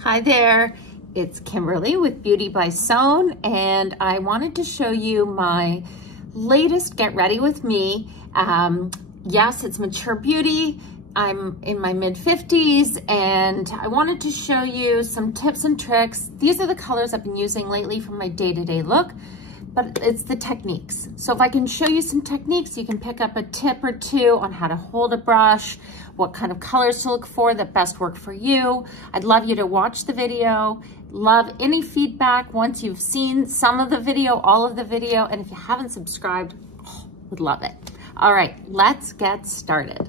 Hi there, it's Kimberly with Beauty by Sewn, and I wanted to show you my latest Get Ready With Me. Yes, it's mature beauty. I'm in my mid-50s, and I wanted to show you some tips and tricks. These are the colors I've been using lately for my day-to-day look, but it's the techniques. So if I can show you some techniques, you can pick up a tip or two on how to hold a brush, what kind of colors to look for that best work for you. I'd love you to watch the video. Love any feedback once you've seen some of the video, all of the video, and if you haven't subscribed, would love it. All right, let's get started.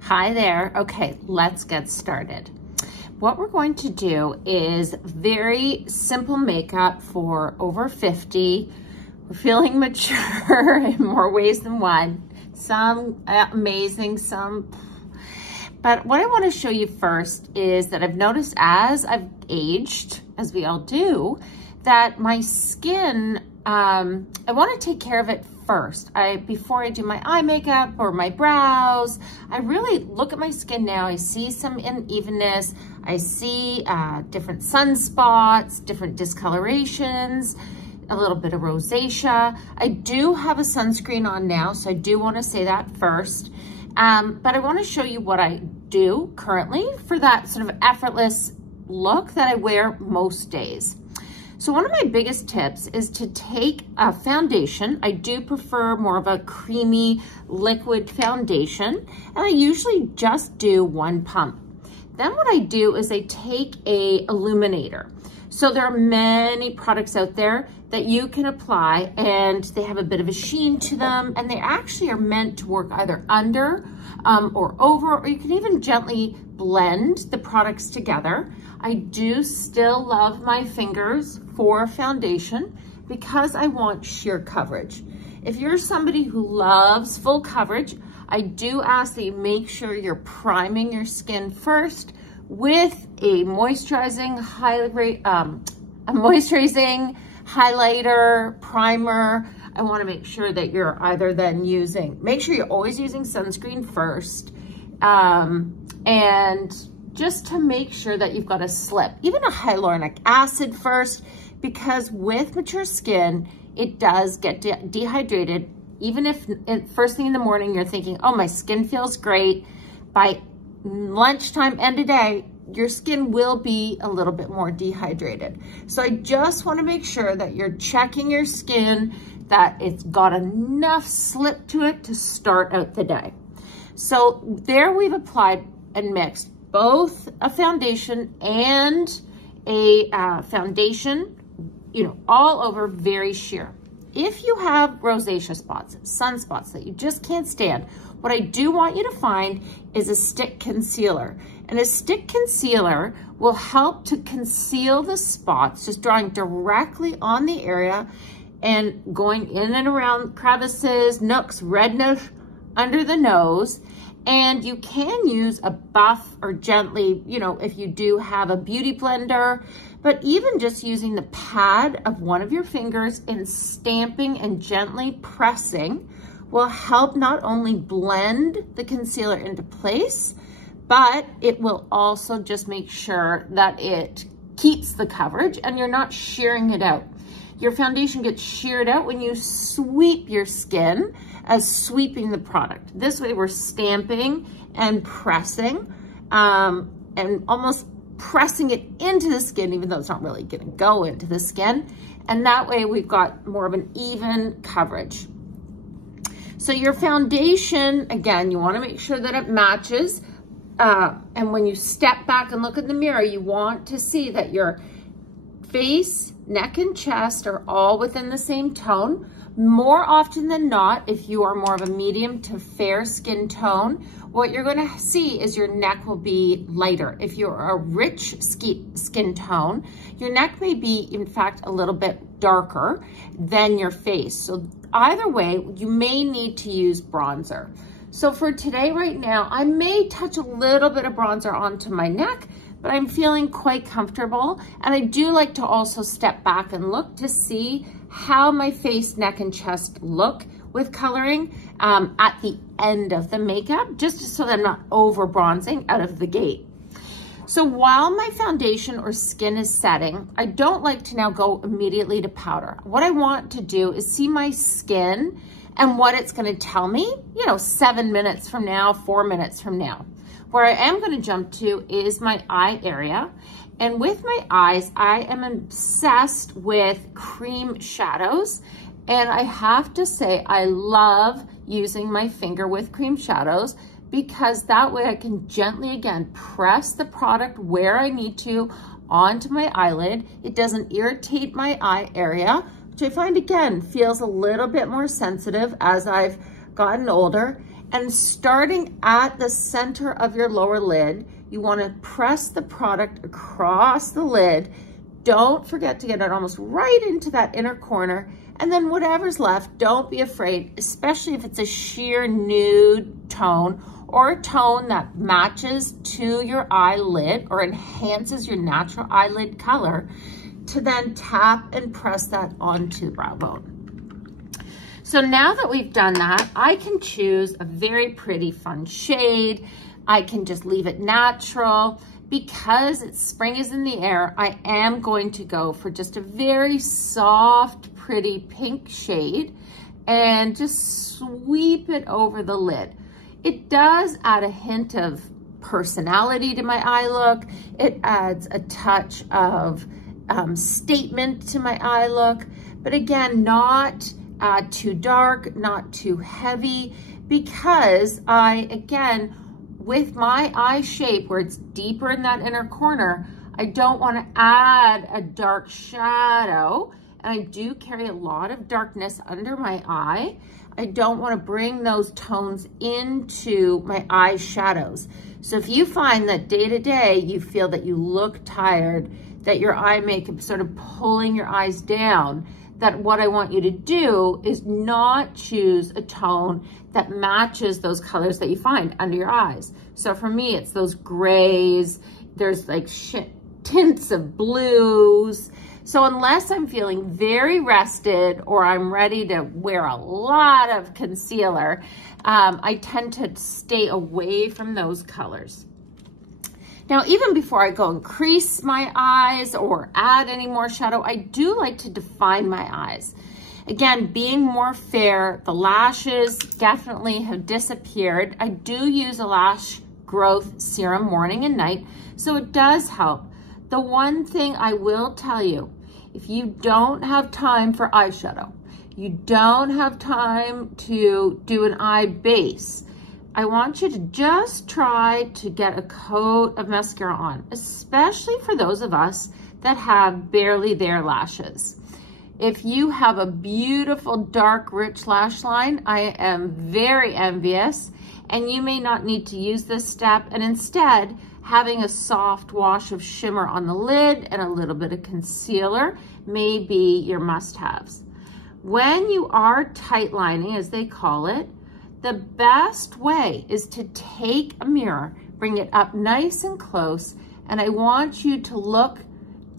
Hi there. Okay, let's get started. What we're going to do is very simple makeup for over 50. We're feeling mature in more ways than one. Some amazing, some. But what I want to show you first is that I've noticed as I've aged, as we all do, that my skin, I want to take care of it first. Before I do my eye makeup or my brows, I really look at my skin now. I see some unevenness. I see different sunspots, different discolorations, a little bit of rosacea. I do have a sunscreen on now, so I do want to say that first. But I want to show you what I do currently for that sort of effortless look that I wear most days. So one of my biggest tips is to take a foundation. I do prefer more of a creamy liquid foundation, and I usually just do one pump. Then what I do is I take a illuminator. So there are many products out there that you can apply, and they have a bit of a sheen to them, and they actually are meant to work either under or over, or you can even gently blend the products together. I do still love my fingers for foundation because I want sheer coverage. If you're somebody who loves full coverage, I do ask that you make sure you're priming your skin first with a moisturizing highlighter, primer. I want to make sure that you're either then make sure you're always using sunscreen first, and just to make sure that you've got a slip, even a hyaluronic acid first, because with mature skin, it does get dehydrated. Even if first thing in the morning, you're thinking, oh, my skin feels great. By lunchtime, end of day, your skin will be a little bit more dehydrated. So I just want to make sure that you're checking your skin, that it's got enough slip to it to start out the day. So there we've applied and mixed both a foundation and a foundation, all over, very sheer. If you have rosacea spots, sunspots that you just can't stand, what I do want you to find is a stick concealer. And a stick concealer will help to conceal the spots, just drawing directly on the area and going in and around crevices, nooks, redness under the nose. And you can use a buff or gently, if you do have a beauty blender, but even just using the pad of one of your fingers and stamping and gently pressing will help not only blend the concealer into place, but it will also just make sure that it keeps the coverage and you're not shearing it out. Your foundation gets sheared out when you sweep your skin as sweeping the product. This way we're stamping and pressing and almost pressing it into the skin, even though it's not really gonna go into the skin. And that way we've got more of an even coverage. So your foundation, again, you wanna make sure that it matches. And when you step back and look in the mirror, you want to see that your face, neck, and chest are all within the same tone. More often than not, if you are more of a medium to fair skin tone, what you're going to see is your neck will be lighter. If you're a rich skin tone, your neck may be, in fact, a little bit darker than your face. So either way, you may need to use bronzer. So for today, right now, I may touch a little bit of bronzer onto my neck, but I'm feeling quite comfortable. And I do like to also step back and look to see how my face, neck, and chest look with coloring at the end of the makeup, just so that I'm not over bronzing out of the gate. So while my foundation or skin is setting, I don't like to now go immediately to powder. What I want to do is see my skin and what it's gonna tell me, you know, 7 minutes from now, 4 minutes from now. Where I am gonna jump to is my eye area. And with my eyes, I am obsessed with cream shadows. And I have to say, I love using my finger with cream shadows because that way I can gently, again, press the product where I need to onto my eyelid. It doesn't irritate my eye area, which I find, again, feels a little bit more sensitive as I've gotten older. And starting at the center of your lower lid, you want to press the product across the lid. Don't forget to get it almost right into that inner corner. And then whatever's left, don't be afraid, especially if it's a sheer nude tone or a tone that matches to your eyelid or enhances your natural eyelid color, to then tap and press that onto the brow bone. So now that we've done that, I can choose a very pretty fun shade. I can just leave it natural. Because spring is in the air, I am going to go for just a very soft, pretty pink shade and just sweep it over the lid. It does add a hint of personality to my eye look. It adds a touch of statement to my eye look, but again, not too dark, not too heavy, because again, with my eye shape where it's deeper in that inner corner, I don't want to add a dark shadow. And I do carry a lot of darkness under my eye. I don't want to bring those tones into my eye shadows. So if you find that day to day, you feel that you look tired, that your eye makeup is sort of pulling your eyes down, that what I want you to do is not choose a tone that matches those colors that you find under your eyes. So for me, it's those grays, there's like tints of blues. So unless I'm feeling very rested or I'm ready to wear a lot of concealer, I tend to stay away from those colors. Now, even before I go and crease my eyes or add any more shadow, I do like to define my eyes. Again, being more fair, the lashes definitely have disappeared. I do use a lash growth serum morning and night, so it does help. The one thing I will tell you, if you don't have time for eyeshadow, you don't have time to do an eye base, I want you to just try to get a coat of mascara on, especially for those of us that have barely there lashes. If you have a beautiful, dark, rich lash line, I am very envious, and you may not need to use this step, and instead, having a soft wash of shimmer on the lid and a little bit of concealer may be your must-haves. When you are tight lining, as they call it, the best way is to take a mirror, bring it up nice and close, and I want you to look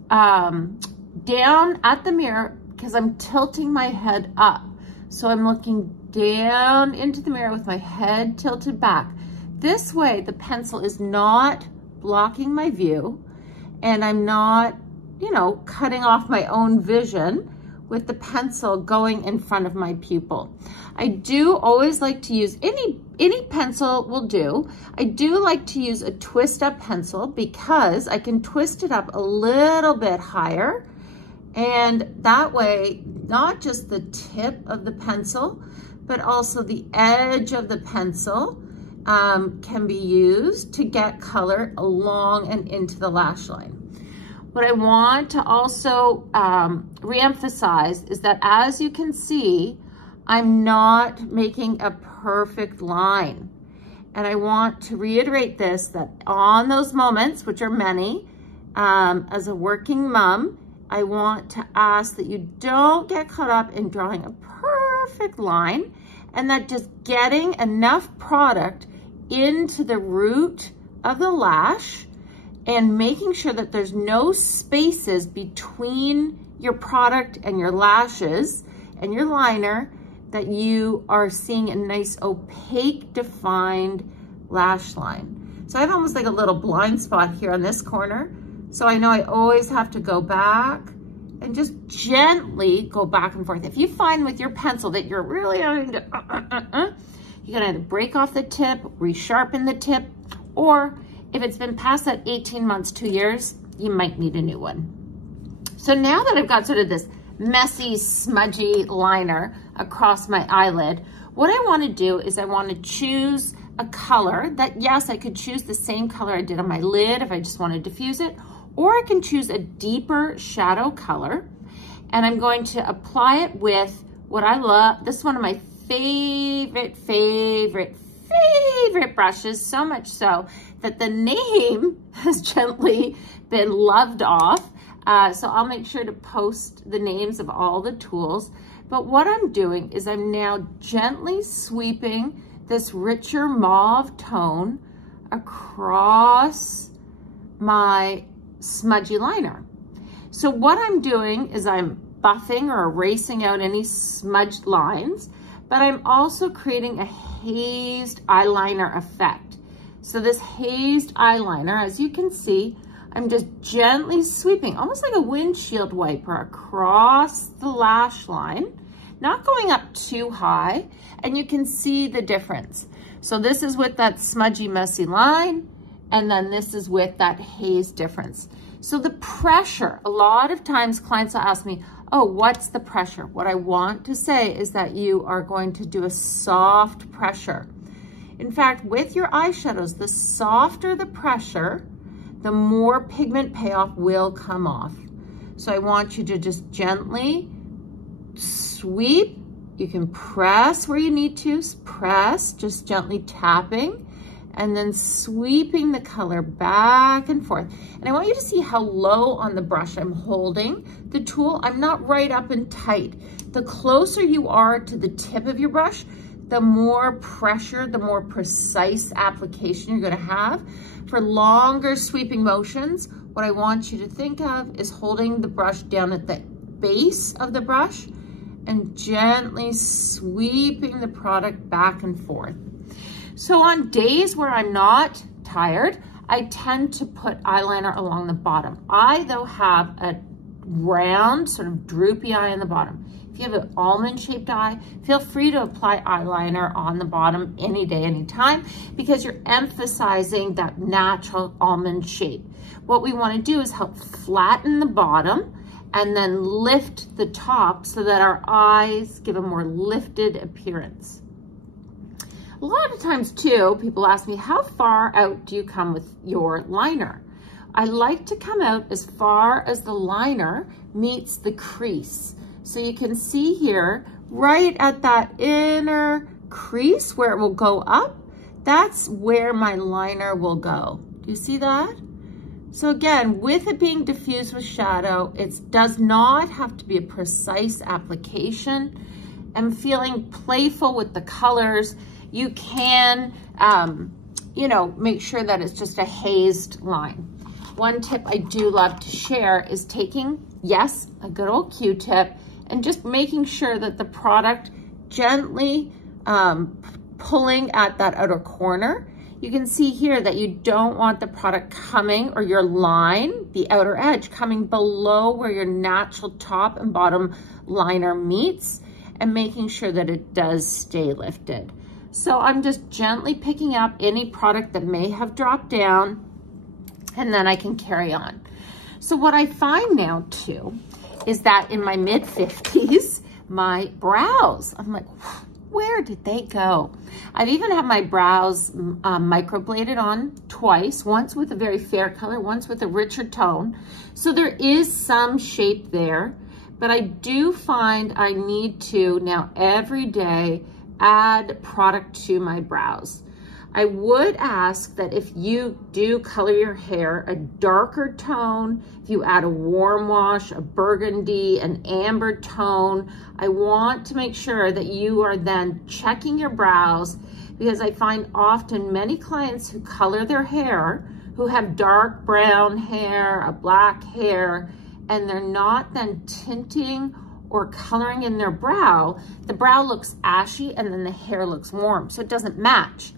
down at the mirror because I'm tilting my head up. So I'm looking down into the mirror with my head tilted back. This way, the pencil is not blocking my view, and I'm not, you know, cutting off my own vision with the pencil going in front of my pupil. I do always like to use, any pencil will do. I do like to use a twist up pencil because I can twist it up a little bit higher, and that way, not just the tip of the pencil, but also the edge of the pencil can be used to get color along and into the lash line. What I want to also reemphasize is that, as you can see, I'm not making a perfect line. And I want to reiterate this, that on those moments, which are many, as a working mom, I want to ask that you don't get caught up in drawing a perfect line, and that just getting enough product into the root of the lash and making sure that there's no spaces between your product and your lashes and your liner, that you are seeing a nice opaque defined lash line. So I have almost like a little blind spot here on this corner. So I know I always have to go back and just gently go back and forth. If you find with your pencil that you're really having to, you can either break off the tip, resharpen the tip, or if it's been past that 18 months, 2 years, you might need a new one. So now that I've got sort of this messy, smudgy liner across my eyelid, what I want to do is I want to choose a color that, yes, I could choose the same color I did on my lid if I just want to diffuse it, or I can choose a deeper shadow color, and I'm going to apply it with what I love. This is one of my favorite brushes, so much so that the name has gently been loved off. So I'll make sure to post the names of all the tools. But what I'm doing is I'm now gently sweeping this richer mauve tone across my smudgy liner. So what I'm doing is I'm buffing or erasing out any smudged lines, but I'm also creating a hazed eyeliner effect. So this hazed eyeliner, as you can see, I'm just gently sweeping, almost like a windshield wiper, across the lash line, not going up too high, and you can see the difference. So this is with that smudgy, messy line, and then this is with that haze difference. So the pressure, a lot of times clients will ask me, oh, what's the pressure? What I want to say is that you are going to do a soft pressure. In fact, with your eyeshadows, the softer the pressure, the more pigment payoff will come off. So I want you to just gently sweep. You can press where you need to, press, just gently tapping, and then sweeping the color back and forth. And I want you to see how low on the brush I'm holding the tool. I'm not right up and tight. The closer you are to the tip of your brush, the more pressure, the more precise application you're gonna have. For longer sweeping motions, what I want you to think of is holding the brush down at the base of the brush and gently sweeping the product back and forth. So on days where I'm not tired, I tend to put eyeliner along the bottom. I, though, have a round, sort of droopy eye on the bottom. If you have an almond-shaped eye, feel free to apply eyeliner on the bottom any day, anytime, because you're emphasizing that natural almond shape. What we want to do is help flatten the bottom and then lift the top so that our eyes give a more lifted appearance. A lot of times too, people ask me, how far out do you come with your liner? I like to come out as far as the liner meets the crease. So you can see here, right at that inner crease where it will go up, that's where my liner will go. Do you see that? So again, with it being diffused with shadow, it does not have to be a precise application. I'm feeling playful with the colors. You can, you know, make sure that it's just a hazed line. One tip I do love to share is taking, yes, a good old Q-tip, and just making sure that the product gently pulling at that outer corner. You can see here that you don't want the product coming, or your line, the outer edge, coming below where your natural top and bottom liner meets, and making sure that it does stay lifted. So I'm just gently picking up any product that may have dropped down, and then I can carry on. So what I find now too, is that in my mid-50s, my brows, I'm like, where did they go? I've even had my brows microbladed on twice, once with a very fair color, once with a richer tone. So there is some shape there, but I do find I need to now every day add product to my brows. I would ask that if you do color your hair a darker tone, if you add a warm wash, a burgundy, an amber tone, I want to make sure that you are then checking your brows, because I find often many clients who color their hair, who have dark brown hair, a black hair, and they're not then tinting or coloring in their brow, the brow looks ashy and then the hair looks warm, so it doesn't match.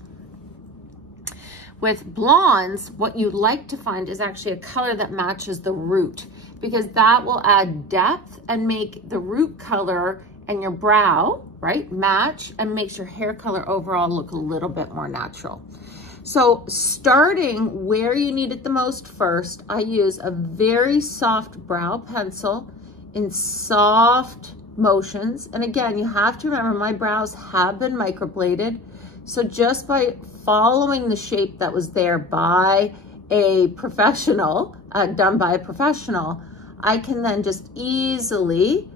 With blondes, what you like to find is actually a color that matches the root, because that will add depth and make the root color and your brow, right, match, and makes your hair color overall look a little bit more natural. So starting where you need it the most first, I use a very soft brow pencil in soft motions. And again, you have to remember my brows have been microbladed. So just by following the shape that was there by a professional, done by a professional, I can then just easily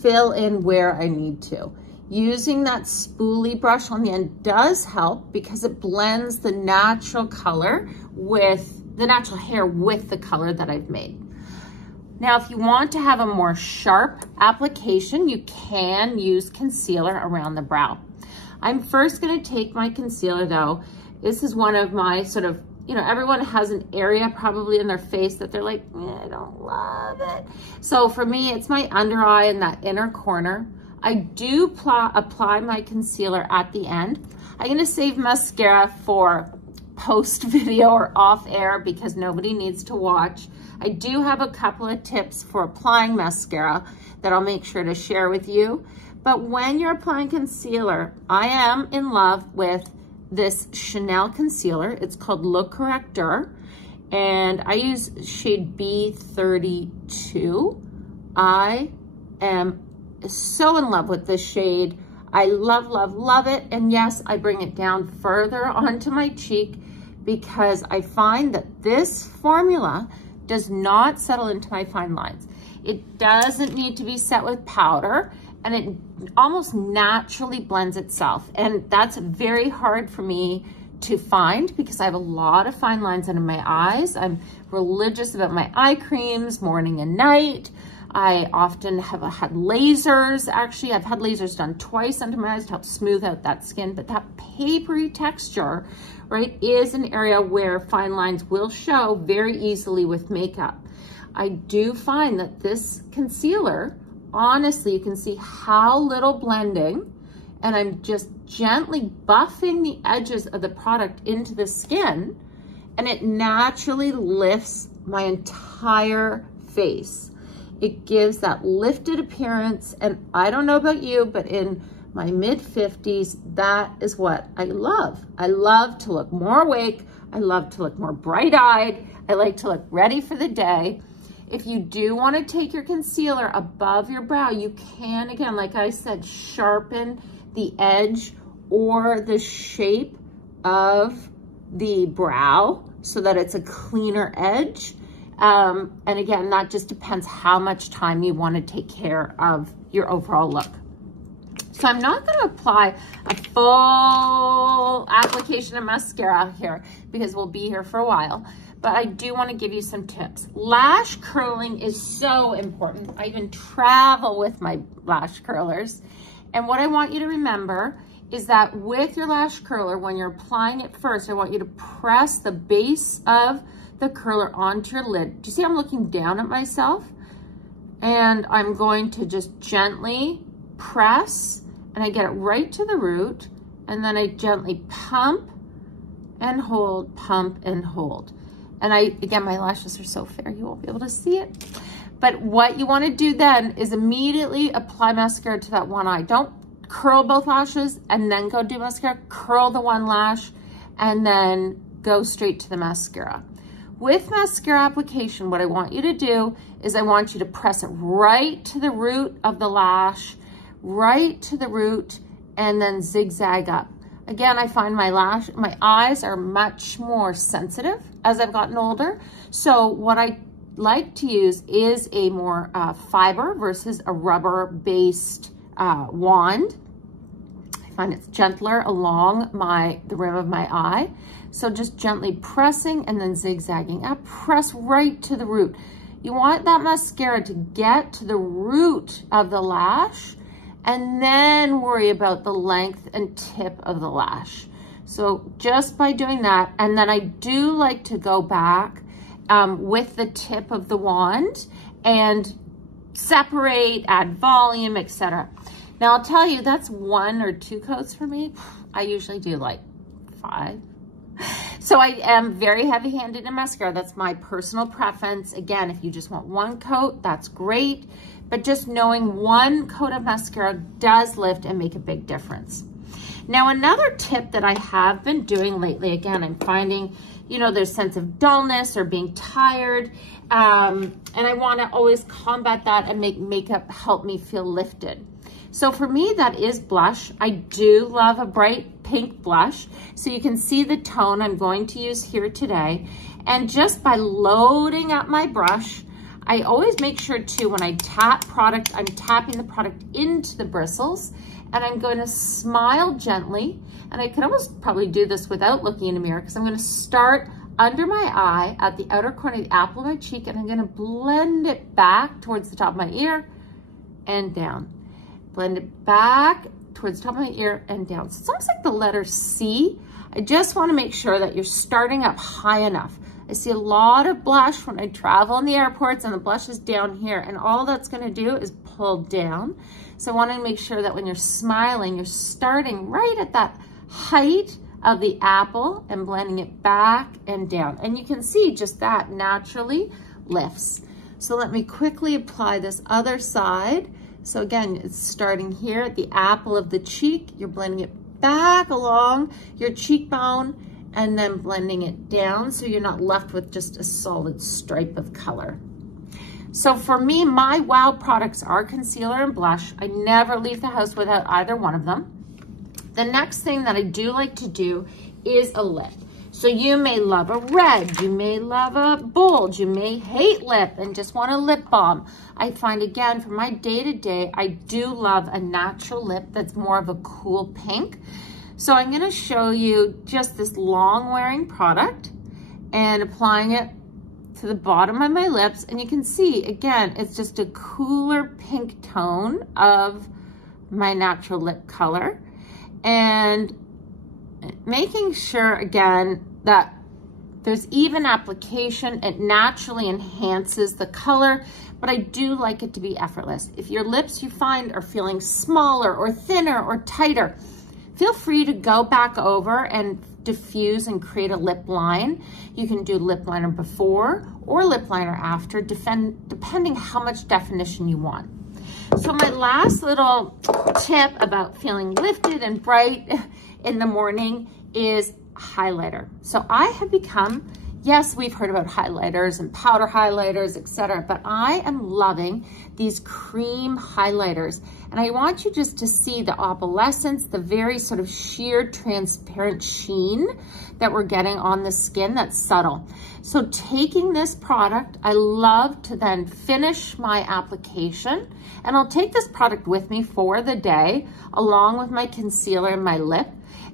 fill in where I need to. Using that spoolie brush on the end does help because it blends the natural color with the natural hair with the color that I've made. Now, if you want to have a more sharp application, you can use concealer around the brow. I'm first gonna take my concealer though. This is one of my sort of, you know, everyone has an area probably in their face that they're like, I don't love it. So for me, it's my under eye in that inner corner. I do apply my concealer at the end. I'm gonna save mascara for post video or off air because nobody needs to watch. I do have a couple of tips for applying mascara that I'll make sure to share with you. But when you're applying concealer, I am in love with this Chanel concealer. It's called Le Correcteur, and I use shade B32. I am so in love with this shade. I love, love, love it. And yes, I bring it down further onto my cheek because I find that this formula does not settle into my fine lines. It doesn't need to be set with powder, and it almost naturally blends itself. And that's very hard for me to find because I have a lot of fine lines under my eyes. I'm religious about my eye creams morning and night. I often have had lasers. Actually, I've had lasers done twice under my eyes to help smooth out that skin, but that papery texture, right, is an area where fine lines will show very easily with makeup. I do find that this concealer, honestly, you can see how little blending, and I'm just gently buffing the edges of the product into the skin, and it naturally lifts my entire face. It gives that lifted appearance, and I don't know about you, but in my mid-50s, that is what I love. I love to look more awake. I love to look more bright-eyed. I like to look ready for the day. If you do want to take your concealer above your brow, you can, again, like I said, sharpen the edge or the shape of the brow so that it's a cleaner edge. And again, that just depends how much time you want to take care of your overall look. So I'm not going to apply a full application of mascara here because we'll be here for a while, but I do want to give you some tips. Lash curling is so important. I even travel with my lash curlers. And what I want you to remember is that with your lash curler, when you're applying it first, I want you to press the base of the curler onto your lid. Do you see I'm looking down at myself? And I'm going to just gently press, and I get it right to the root, and then I gently pump and hold, pump and hold. And again, my lashes are so fair, you won't be able to see it. But what you want to do then is immediately apply mascara to that one eye. Don't curl both lashes and then go do mascara. Curl the one lash and then go straight to the mascara. With mascara application, what I want you to do is I want you to press it right to the root of the lash, right to the root, and then zigzag up. Again, I find my eyes are much more sensitive as I've gotten older. So what I like to use is a more fiber versus a rubber-based wand. I find it's gentler along the rim of my eye. So just gently pressing and then zigzagging up, press right to the root. You want that mascara to get to the root of the lash and then worry about the length and tip of the lash. So just by doing that, and then I do like to go back with the tip of the wand and separate, add volume, etc. Now I'll tell you, that's 1 or 2 coats for me. I usually do like 5 So I am very heavy-handed in mascara. That's my personal preference. Again, if you just want one coat, that's great. But just knowing one coat of mascara does lift and make a big difference. Now, another tip that I have been doing lately, again, I'm finding, you know, there's sense of dullness or being tired. And I want to always combat that and make makeup help me feel lifted. So for me, that is blush. I do love a bright pink blush. So you can see the tone I'm going to use here today. And just by loading up my brush, I always make sure too, when I tap product, I'm tapping the product into the bristles, and I'm going to smile gently. And I could almost probably do this without looking in the mirror, because I'm going to start under my eye at the outer corner of the apple of my cheek, and I'm going to blend it back towards the top of my ear and down. Blend it back towards the top of my ear and down. So it's almost like the letter C. I just want to make sure that you're starting up high enough. I see a lot of blush when I travel in the airports, and the blush is down here, and all that's going to do is pull down. So I want to make sure that when you're smiling, you're starting right at that height of the apple and blending it back and down. And you can see just that naturally lifts. So let me quickly apply this other side. So again, it's starting here at the apple of the cheek. You're blending it back along your cheekbone and then blending it down so you're not left with just a solid stripe of color. So for me, my wow products are concealer and blush. I never leave the house without either one of them. The next thing that I do like to do is a lip. So you may love a red, you may love a bold, you may hate lip and just want a lip balm. I find, again, for my day-to-day, I do love a natural lip that's more of a cool pink. So I'm going to show you just this long-wearing product and applying it to the bottom of my lips. And you can see, again, it's just a cooler pink tone of my natural lip color. And making sure, again, that there's even application. It naturally enhances the color, but I do like it to be effortless. If your lips, you find, are feeling smaller or thinner or tighter, feel free to go back over and diffuse and create a lip line. You can do lip liner before or lip liner after, depending how much definition you want. So my last little tip about feeling lifted and bright in the morning is highlighter. So I have become, yes, we've heard about highlighters and powder highlighters, etc., but I am loving these cream highlighters. And I want you just to see the opalescence, the very sort of sheer transparent sheen that we're getting on the skin that's subtle. So taking this product, I love to then finish my application, and I'll take this product with me for the day along with my concealer and my lip,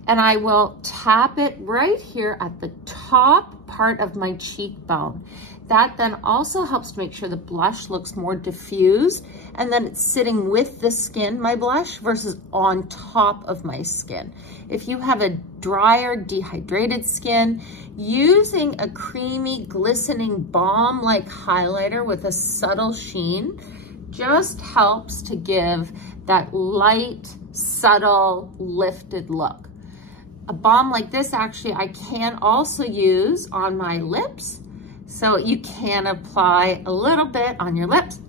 and I will tap it right here at the top part of my cheekbone. That then also helps to make sure the blush looks more diffused, and then it's sitting with the skin, my blush, versus on top of my skin. If you have a drier, dehydrated skin, using a creamy, glistening balm-like highlighter with a subtle sheen just helps to give that light, subtle, lifted look. A balm like this, actually, I can also use on my lips. So you can apply a little bit on your lips.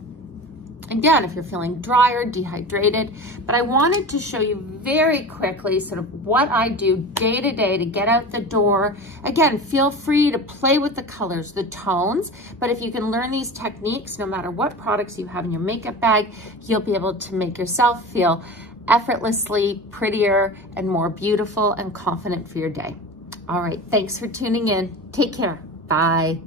Again, if you're feeling dry or dehydrated, but I wanted to show you very quickly sort of what I do day to day to get out the door. Again, feel free to play with the colors, the tones, but if you can learn these techniques, no matter what products you have in your makeup bag, you'll be able to make yourself feel effortlessly prettier and more beautiful and confident for your day. All right, thanks for tuning in. Take care. Bye.